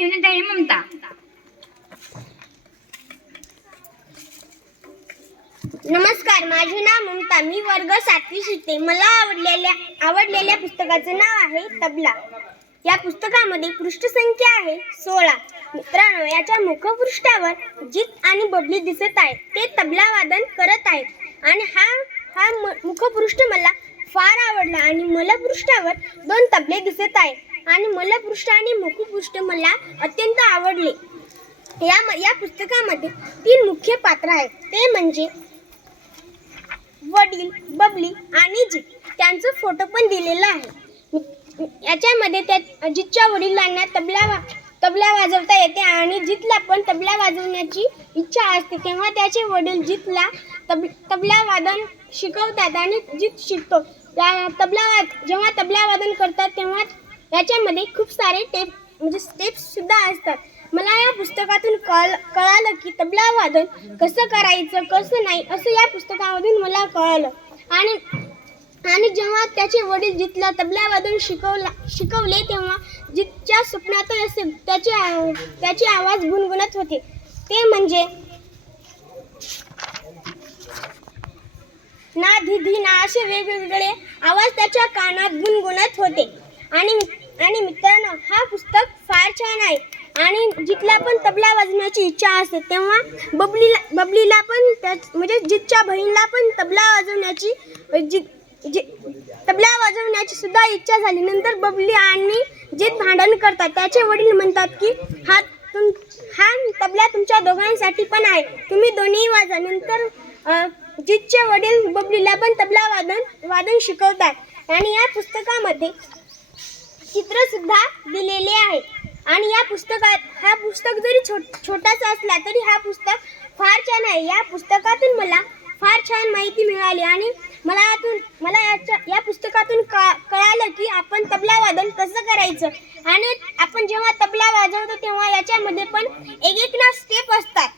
घेऊन आहे ममता नमस्कार माझे नाव ममता. मी वर्ग सातवी शिकते. मला आवडलेल्या आवडलेल्या पुस्तकाचं नाव आहे तबला. या पुस्तकामध्ये पृष्ठसंख्या आहे सोळा. मित्रांनो याच्या मुखपृष्ठावर जित आणि बबली दिसत आहे. ते तबला वादन करत आहेत. आणि हा हा मुखपृष्ठ मला फार आवडला आणि मला पृष्ठावर दोन तबले दिसत आहे आणि मलपृष्ठ आणि मुखपृष्ठ मला अत्यंत आवडले. या या पुस्तकामध्ये तीन मुख्य पात्र आहेत. ते म्हणजे वडील बबली आणि जीत. त्यांचं फोटो पण दिलेला आहे. याच्यामध्ये त्या अजितच्या वडिलांना तबला वा तबला वाजवता येते आणि जितला पण तबला वाजवण्याची इच्छा असते. तेव्हा त्याचे वडील जितला तब तबला वादन शिकवतात आणि जित शिकतो. त्या तबला वाद जेव्हा तबला वादन करतात तेव्हा याच्यामध्ये खूप सारे टेप म्हणजे स्टेप्स सुद्धा असतात. मला या पुस्तकातून कळ कळालं की तबला वादन कसं करायचं कसं नाही असं या पुस्तकामधून मला कळालं. आणि आणि जेव्हा त्याचे वडील जितला तबला वादन शिकवला शिकवले तेव्हा जितच्या स्वप्नात असे त्याचे त्याचे आवाज गुणगुणत होते. ते म्हणजे ना धिधी ना असे वेगवेगळे आवाज त्याच्या कानात गुणगुणत होते. आणि आणि मित्रांनो हा पुस्तक फार छान आहे. आणि जितला पण तबला वाजवण्याची इच्छा असते तेव्हा बबलीला बबलीला पण त्या म्हणजे जितच्या बहिणीला पण तबला वाजवण्याची जित जे तबला वाजवण्याची सुद्धा इच्छा झाली. नंतर बबली आणि जित भांडण करतात त्याचे वडील म्हणतात की हा तुम हा तबला तुमच्या दोघांसाठी पण आहे. तुम्ही दोन्ही वाजा. नंतर जितचे वडील बबलीला पण तबला वादन वादन शिकवतात. आणि या पुस्तकामध्ये चित्र सुद्धा दिलेले आहे आणि या पुस्तकात हा पुस्तक जरी छोट छोटासा असला तरी हा पुस्तक फार छान आहे. या पुस्तकातून मला फार छान माहिती मिळाली आणि मला यातून मला याच्या या पुस्तकातून का कळालं की आपण तबला वादन कसं करायचं? आणि आपण जेव्हा तबला वाजवतो तेव्हा याच्यामध्ये पण एक एक ना स्टेप असतात.